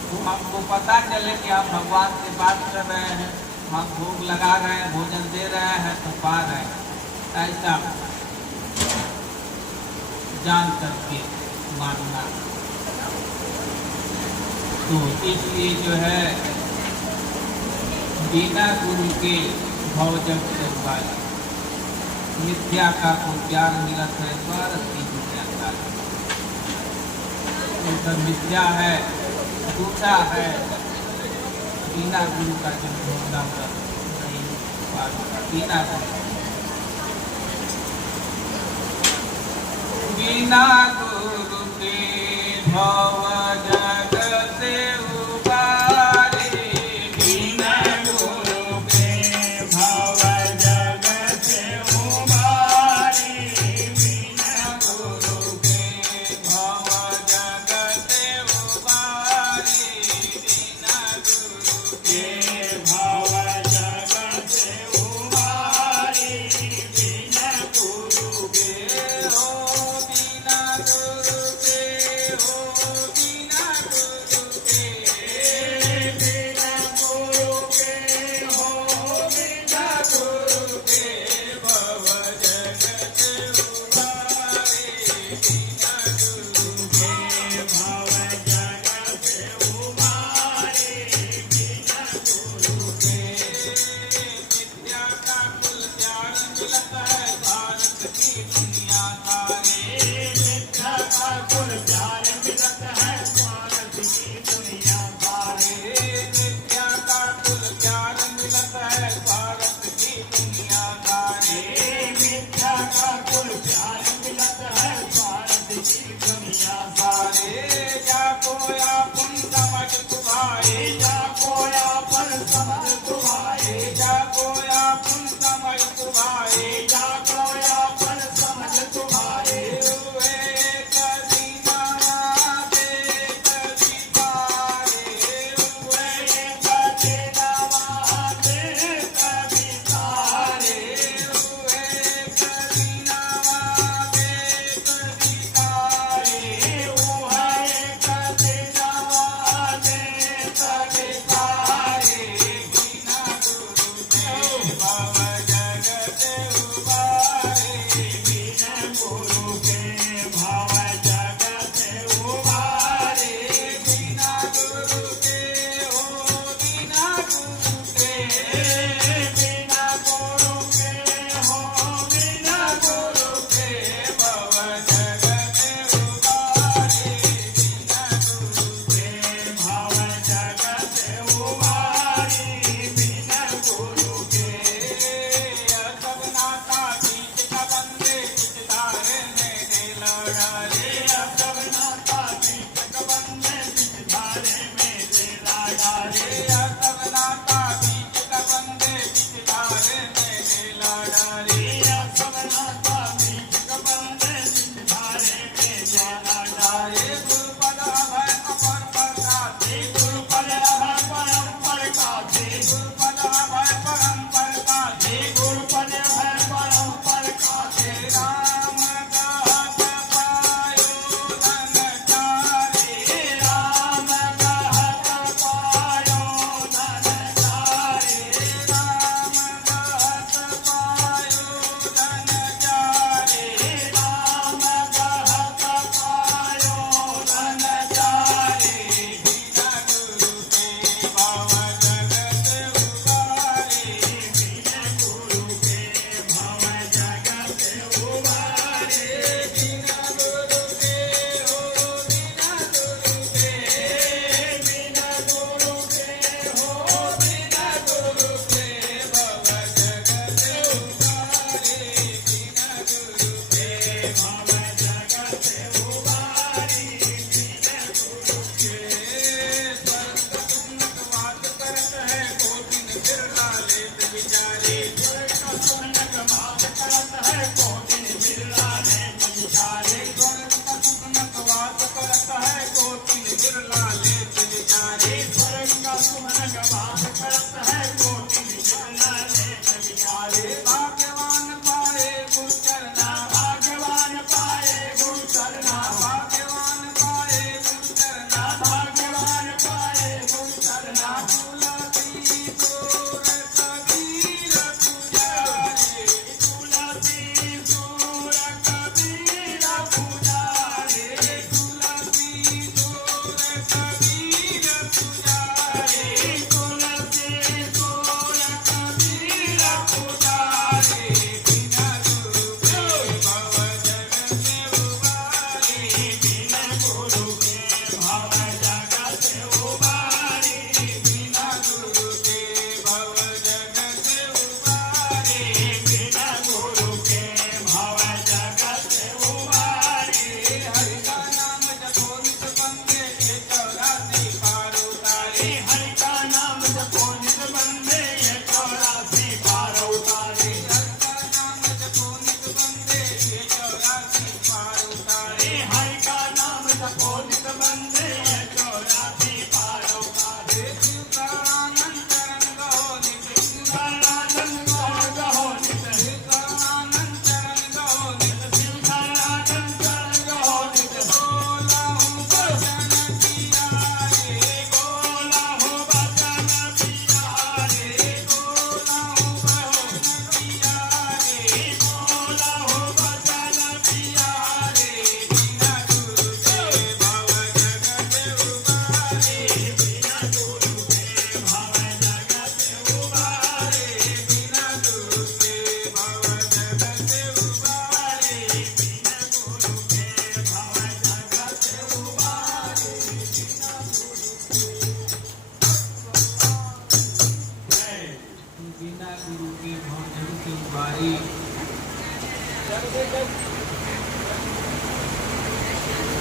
तो हमको पता चले कि हम भगवान से बात कर रहे हैं, हम भोग लगा रहे हैं, भोजन दे रहे हैं तो पा रहे हैं, ऐसा जान करके मानना। तो इसलिए जो है बिना गुरु के भवजग से उबाला, मिथ्या का को ज्ञान मिलत है, स्वार्थ की दुनिया का तो मिथ्या है, झूठा है। बिना गुरु का जो भोगना कर नहीं पाता, बिना गुरु के भव जग से उबारे, बिना गुरु के भव जग से उबारे, बिना गुरु के भव जग से उबारे, बिना गुरु के भव जग से उबारे, बिना गुरु के हो, बिना गुरु के हो,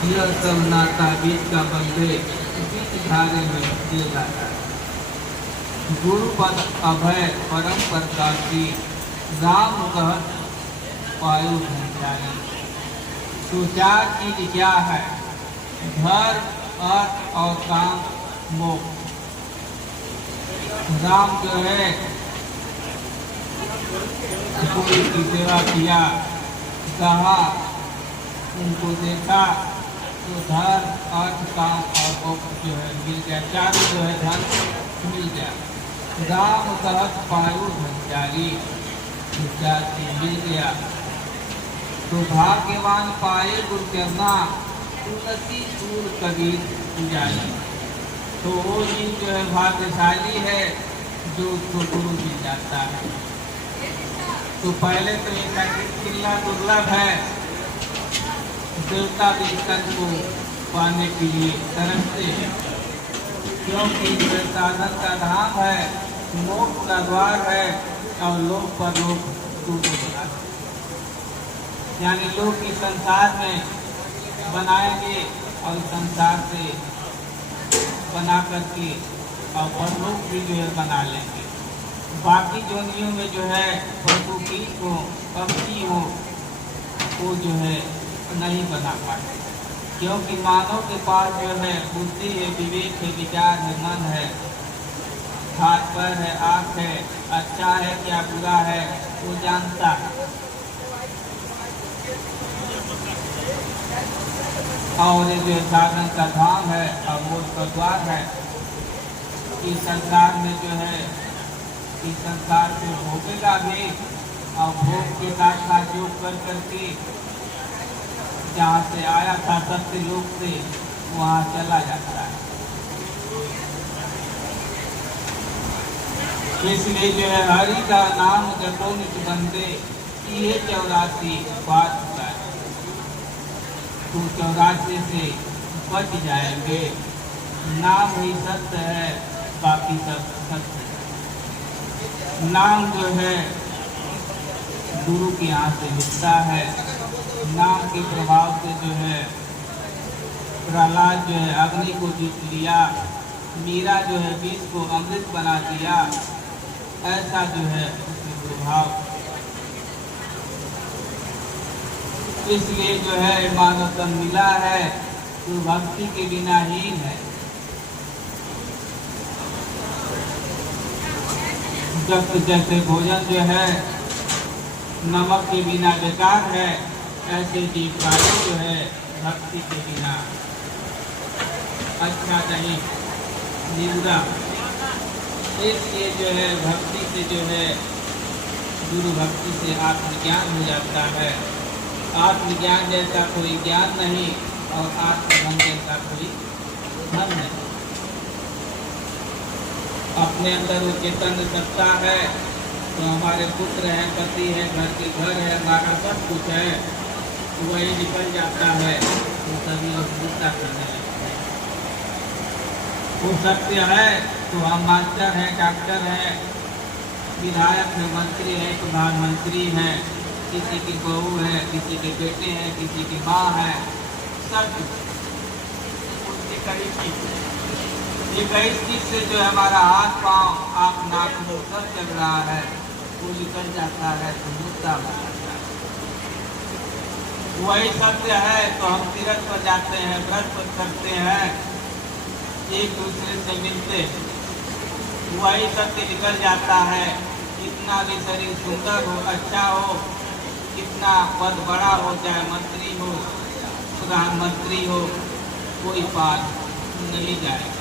यह सब नाता बीच का बंधे बीच धारे में दे जाता है। गुरु पद अभय परम प्रकाशी राम कहत वायु भंडारी। तो चार चीज क्या है? धर्म अर्थ और काम मोक्ष। राम जो है कोई की सेवा किया, कहा, उनको देखा तो धर्म अर्थ काम और मोक्ष जो है मिल गया। चारों जो है धर्म मिल गया। राम कहत पायु भंडारी, मिल गया। तो भाग्यवान पाए गुरु करना, तुलसी सूर कबीर पुजारी। तो वो चीज जो है भाग्यशाली है जो उसको गुरु मिल जाता है। तो पहले तो ये संगीत कितना दुर्लभ है, देवता भी को पाने के लिए तरसते हैं, क्योंकि जो साधन का धाम है, मोक्ष का द्वार है और लोक पर लोक यानी लोग इस संसार में बनाएंगे और संसार से बना करके और परलोक भी जो है बना लेंगे। बाकी जोनियों में जो है पशु की हो पक्षी हो वो जो है नहीं बना पाते, क्योंकि मानव के पास जो है बुद्धि है, विवेक है, विचार है, मन है, हाथ पैर है, आँख है, अच्छा है क्या बुरा है वो जानता है। और ये जो साधन का धाम है और मोक्ष का द्वार है। इस संसार में जो है इस संसार से भोगेगा भी और भोग के साथ योग कर करके जहाँ से आया था सत्य लोक से वहाँ चला जाता है। इसलिए जो है हरि का नाम जपो नित बंदे, ये 84 बात होता है। तो 84 से बच जाएंगे। नाम ही सत्य है, बाकी सब सत्य है। नाम जो है गुरु के यहाँ से मिलता है। नाम के प्रभाव से जो है प्रहलाद जो है अग्नि को जीत लिया, मीरा जो है विष को अमृत बना दिया। ऐसा जो है उसके प्रभाव, इसलिए जो है मानव तन मिला है तो भक्ति के बिना हीन है। जब जैसे भोजन जो है नमक के बिना बेकार है, ऐसे जीव कार्य जो है भक्ति के बिना अच्छा नहीं निंदा। इसलिए जो है भक्ति से जो है गुरु भक्ति से आत्मज्ञान हो जाता है। आत्मज्ञान जैसा कोई ज्ञान नहीं और आत्मधन जैसा कोई धन नहीं। अपने अंदर वो चेतन सत्ता है तो हमारे पुत्र हैं, पति है, घर के घर है, हमारा सब कुछ है, तो वही निकल जाता है तो सभी लोग चिंता करने लगते हैं। वो सत्य है तो हम मास्टर हैं, डॉक्टर हैं, विधायक है, मंत्री है, प्रधानमंत्री हैं, किसी की बहू है, किसी के बेटे हैं, किसी की माँ है, सब उसके करीब ये कई चीज से जो हमारा हाथ पाँव आँख नाक मुँह सब चल रहा है वो निकल जाता है तो मुद्दा हो जाता है। वही सत्य है तो हम तीर्थ पर जाते हैं, व्रत पर करते हैं, एक दूसरे से मिलते हैं, वही सत्य निकल जाता है। कितना भी शरीर सुंदर हो, अच्छा हो, कितना पद बड़ा हो, चाहे मंत्री हो, प्रधानमंत्री हो, कोई पार नहीं जाएगा।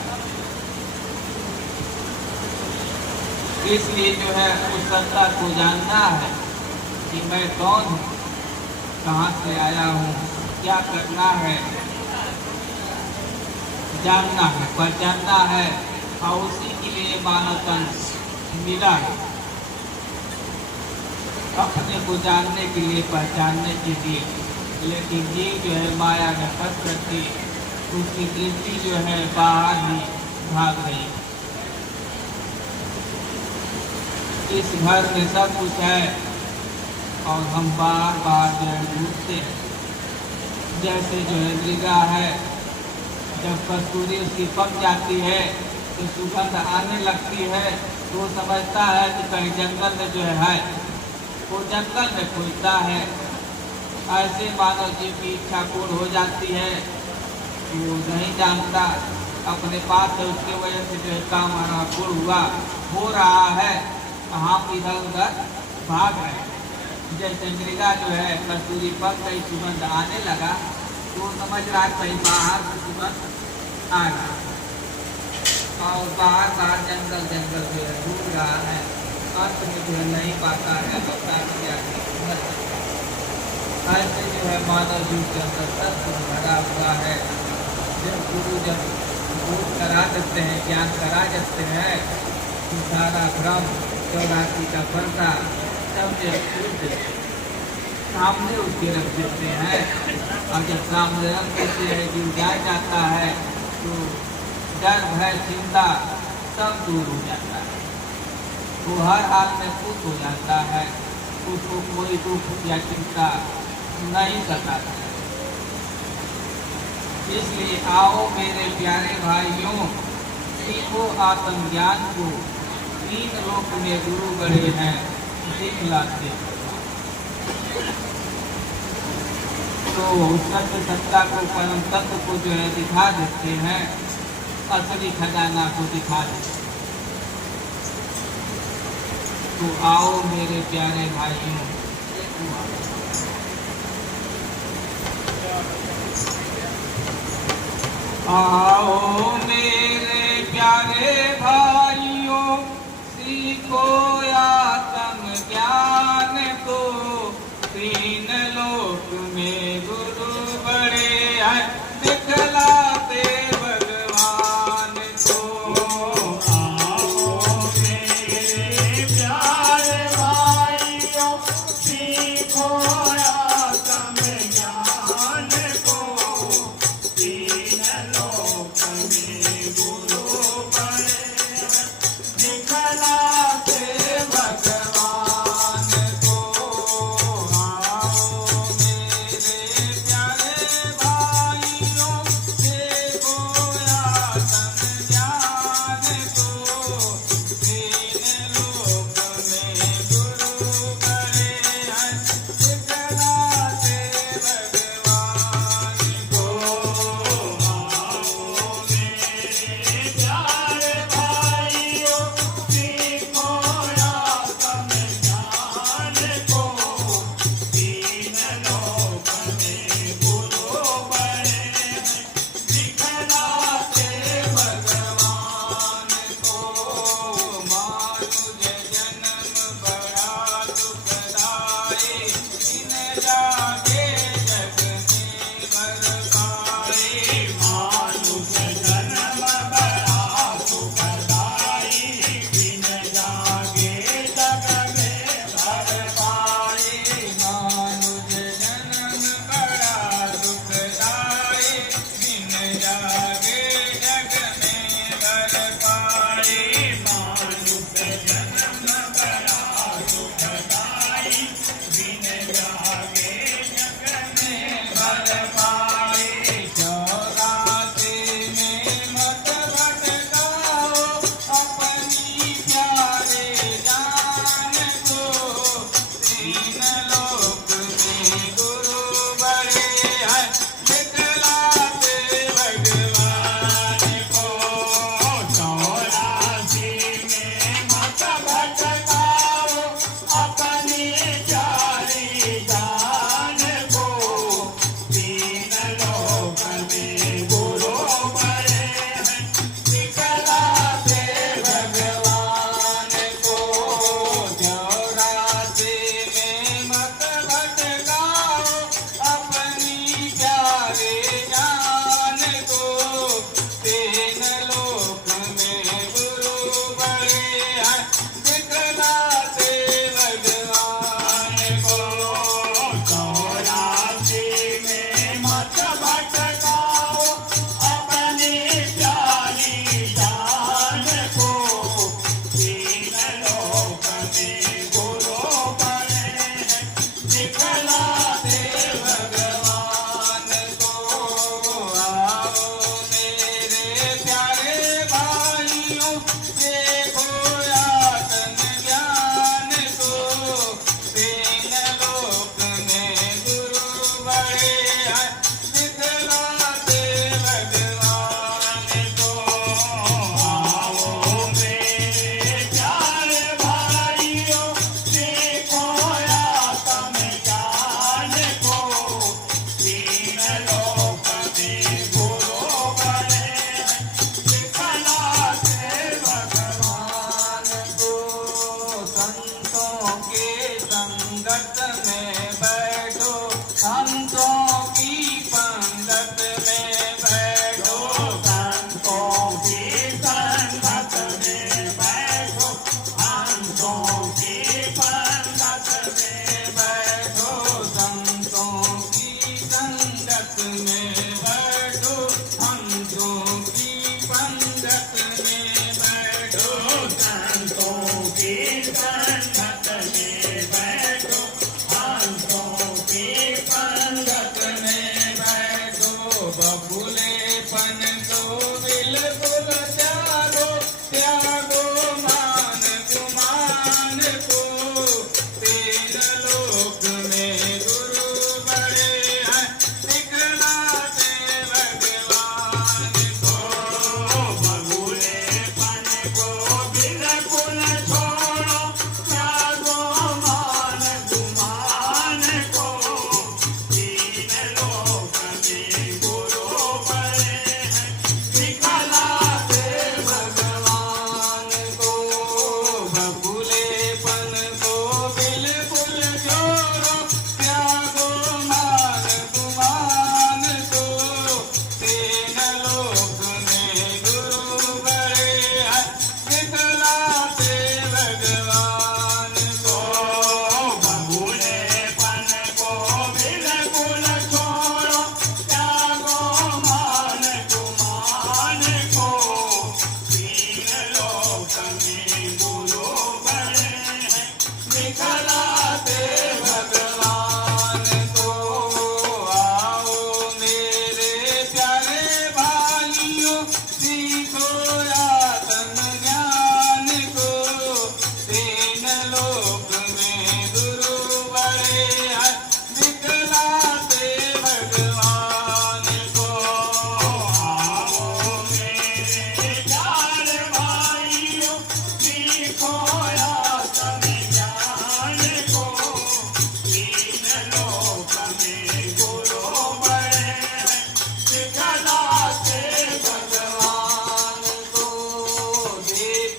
इसलिए जो है उस सत्ता को जानना है कि मैं कौन हूँ, कहाँ से आया हूँ, क्या करना है, जानना है, पहचानना है। और उसी के लिए मानव तन मिला है, अपने को जानने के लिए, पहचानने के लिए। लेकिन ये जो है माया में फंस करके उसकी दृष्टि जो है बाहर ही भाग गई। इस घर में सब कुछ है और हम बार बार जो है ढूंढते हैं। जैसे जो है मृगा है, जब कस्तूरी उसकी पक जाती है तो सुगंध आने लगती है, तो वो समझता है कि कहीं जंगल में जो है वो जंगल में खोजता है। ऐसे मानव जीव की इच्छा पूर्ण हो जाती है, वो नहीं जानता अपने पास है, उसके वजह से जो है काम हमारा पूर्ण हुआ हो रहा है, हम इधर उधर भाग रहे हैं। जैसे मृगा जो है कस्तूरी पक गई, सुगंध आने लगा, तो समझ रहा है कहीं बाहर से सुगंध आ रहा है, और बाहर बाहर जंगल जंगल जो है ढूंढ रहा है, अंत में जो है नहीं पाता है, ऐसे जो है मानव जीव के अंदर तत्व भरा हुआ है। जब गुरु जब बोध करा देते हैं, ज्ञान करा देते हैं, तो सारा भ्रम चौरासी का पर्दा सब सामने उसके रख देते हैं, और जब सामने रख देते हैं जीव जान जाता है, तो डर भय चिंता सब दूर हो जाता है, वो हर हाल में खुश हो जाता है, उसको कोई दुख या चिंता नहीं सताता। इसलिए आओ मेरे प्यारे भाइयों, सीखो आत्मज्ञान को, 3 लोक में गुरु बड़े हैं दिखलाते। तो सत्य सत्ता को, परम तत्व को जो है दिखा देते हैं, असली खजाना को दिखा देते। तो आओ मेरे प्यारे भाइयों, आओ मेरे प्यारे भाइयों, सीखो आत्म ज्ञान को, 3 लोक में गुरु बड़े हैं दिखलाते भगवान को। आओ मेरे प्यारे भाइयों, सीखो आत्म ज्ञान को, 3 लोक में गुरु बड़े हैं दिखलाते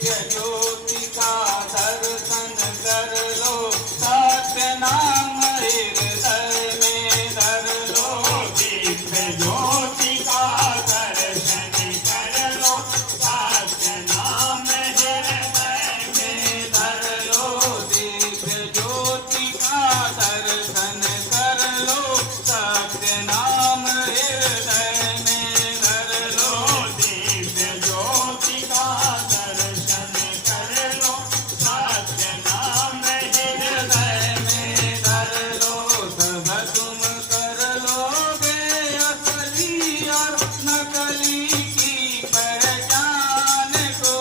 दिव्य ज्योति का दर्शन कर लो, सत्य नाम हृदय में धर लो। दिव्य ज्योति का दर्शन कर लो, सत्य नाम हृदय में धर लो। दिव्य ज्योति का दर्शन कर लो, सत्य नाम हृदय में धर लो। दिव्य ज्योति का दर्शन कर लो, सत्य नाम हृदय में धर लो। तब तुम कर लोगे असली और नकली की पहचान को।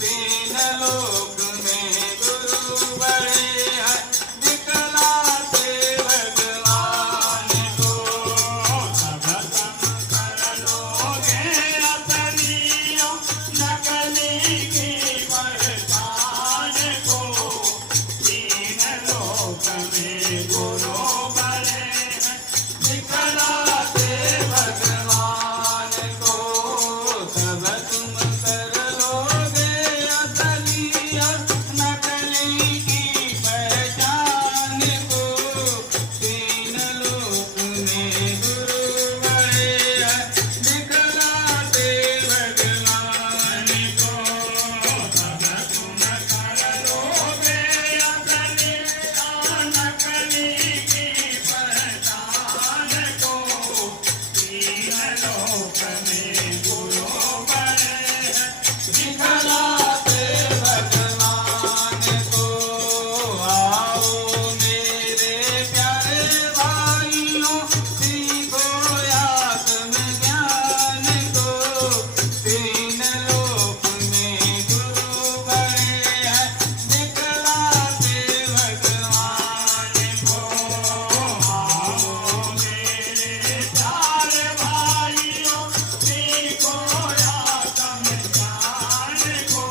तीन लोक में गुरु बड़े हैं, दिखलाते भगवान को। सब तुम कर लोगे असली और नकली की पहचान को। तीन लोक में गुरु बड़े हैं, दिखलाते भगवान को। तब तुम कर लोगे असली और नकली की पहचान को। तीन लोक में गुरु बड़े हैं, दिखलाते भगवान को। सब तुम कर लोगे असली और नकली की पहचान को। तीन लोक में गुरु बड़े हैं, दिखलाते भगवान को। आओ मेरे प्यारे भाइयों, सीखो आत्मज्ञान को। तीन लोक में गुरु बड़े हैं, दिखलाते भगवान को। आओ मेरे प्यारे भाइयों, सीखो आत्मज्ञान को।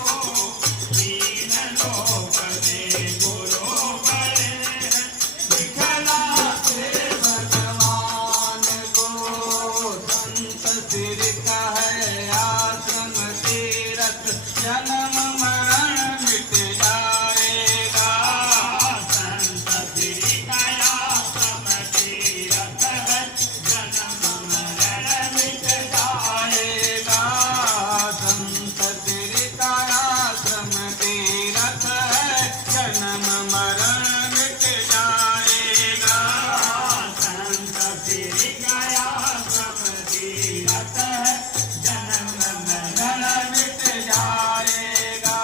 तीन लोक में गुरु बड़े हैं, दिखलाते भगवान को। संत सिर का है आश्रम तीरथ, जन्म मरण मिट जाएगा। संत श्री गया सम तीरथ है, जन्म मरण मिट जाएगा। संत सिर का आश्रम तीरथ है, जन्म मरण मिट जाएगा। संत श्री गया सम तीरथ है, जन्म मरण मिट जाएगा।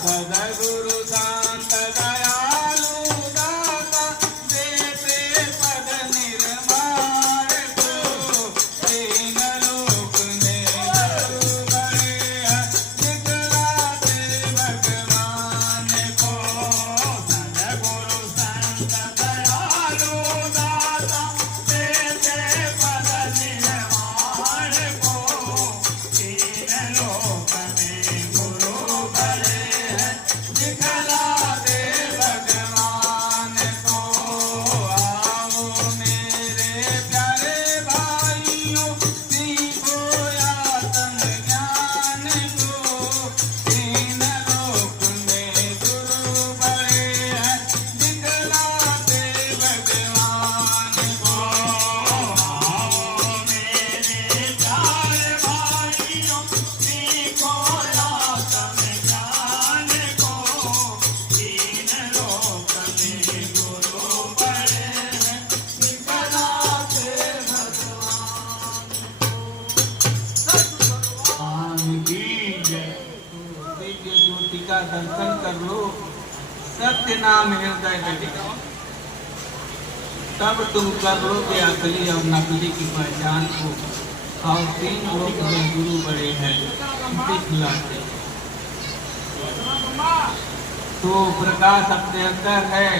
सद्गुरु शांत दयालु दाता, देते पद निर्माण को। तीन लोक में गुरु बड़े हैं, दिखलाते भगवान को। सद्गुरु संत दयालु दाता, देते पद निर्माण को। तीन लोक में गुरु बड़े हैं, दिखलाते भगवान को। आओ मेरे प्यारे भाइयों, सीखो आत्मज्ञान को। तीन लोक में गुरु बड़े हैं, दिखलाते भगवान को। आओ मेरे प्यारे भाइयों, सीखो आत्मज्ञान को। तीन लोक में गुरु बड़े हैं, दिखलाते भगवान की जय। दिव्य ज्योति का दर्शन कर लो, सत्य नाम हृदय में लिखो। तब तुम कर लोगे असली और नकली की पहचान को। और तीन लोक में गुरु बड़े हैं, दिखलाते। तो प्रकाश अपने अंदर है,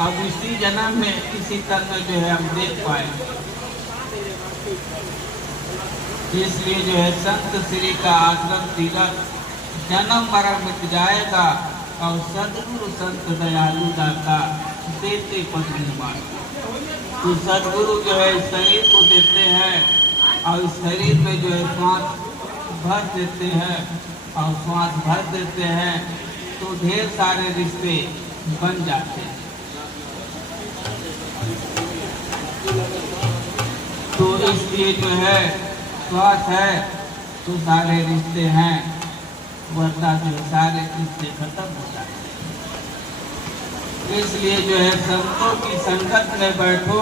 अब इसी जन्म में इसी तत्व जो है हम देख पाएंगे। इसलिए जो है संत श्री का आश्रम तीरथ, जन्म मरण मिट जाएगा। और सदगुरु संत दयालु दाता, देते पद निर्माण। तो सदगुरु जो है शरीर को देते हैं और इस शरीर में जो है सांस भर देते हैं और श्वास भर देते हैं तो ढेर सारे रिश्ते बन जाते हैं। तो इसलिए जो है श्वास है तो सारे रिश्ते हैं, वरना जो सारे रिश्ते खत्म हो जाते हैं। इसलिए जो है संतों की संगत में बैठो,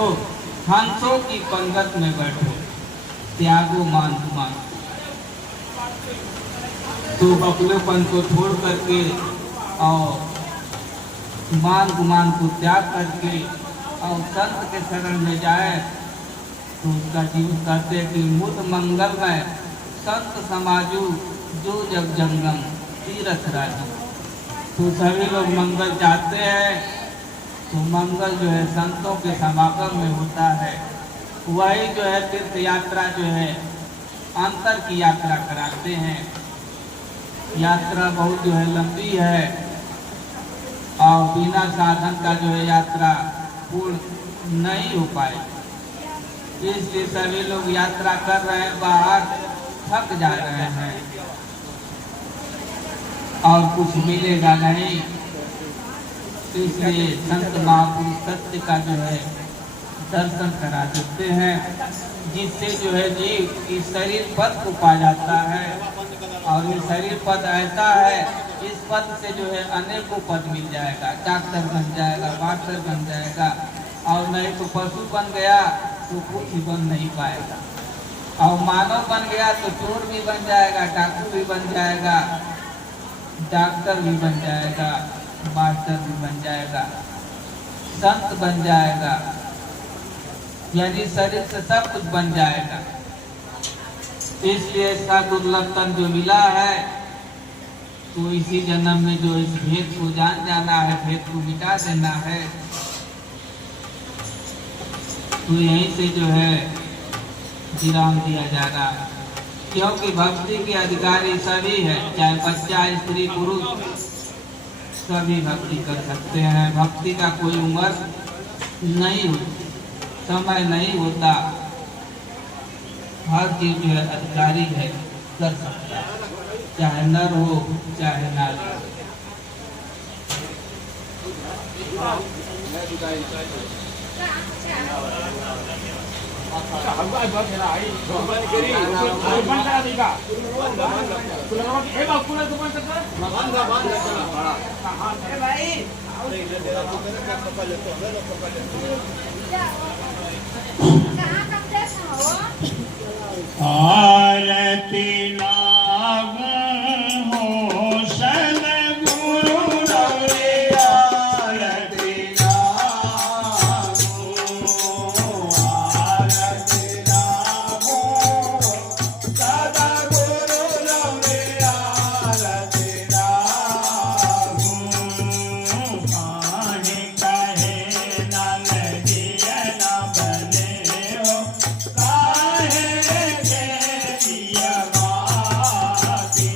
हंसों की पंगत में बैठो, त्यागो मान गुमान। तो अपनेपन को छोड़ करके और मान गुमान को त्याग करके और संत के शरण में जाए तो उसका जीवन कहते हैं कि मुद मंगल में संत समाजू जो जग जंगम तीरथ राजू। तो सभी लोग मंगल चाहते हैं, तो मंगल जो है संतों के समागम में होता है। वही जो है तीर्थ यात्रा जो है अंतर की यात्रा कराते हैं। यात्रा बहुत जो है लंबी है और बिना साधन का जो है यात्रा पूर्ण नहीं हो पाए। इसलिए सभी लोग यात्रा कर रहे हैं, बाहर थक जा रहे हैं और कुछ मिलेगा नहीं। इसलिए संत महापुरुष सत्य का जो है दर्शन करा देते हैं, जिससे जो है जीव इस शरीर पद को पा जाता है। और ये शरीर पद ऐसा है, इस पद से जो है अनेकों पद मिल जाएगा। डॉक्टर बन जाएगा, मास्टर बन जाएगा, और नहीं तो पशु बन गया तो कुछ ही बन नहीं पाएगा। और मानव बन गया तो चोर भी बन जाएगा, डाकू भी बन जाएगा, डॉक्टर भी बन जाएगा, मास्टर भी बन जाएगा, संत बन जाएगा, यानी शरीर से सब कुछ बन जाएगा। इसलिए इसका दुर्लभ तन जो मिला है, तो इसी जन्म में जो इस भेद को जान जाना है, भेद को मिटा देना है। तो यहीं से जो है विराम दिया जा रहा है, क्योंकि भक्ति के अधिकारी सभी है, चाहे बच्चा स्त्री पुरुष सभी भक्ति कर सकते हैं। भक्ति का कोई उम्र नहीं होती, समय नहीं होता, हर चीज जो है अधिकारी है कर सकता है, चाहे नर हो चाहे नारी। आरती नाम हो सन गुरु रवि, आरती नाम हो, आरती नाम हो सदा गुरु रवि, आरती नाम हो। पानी कहे नल दिए न बने हो, काहे के दिया बाती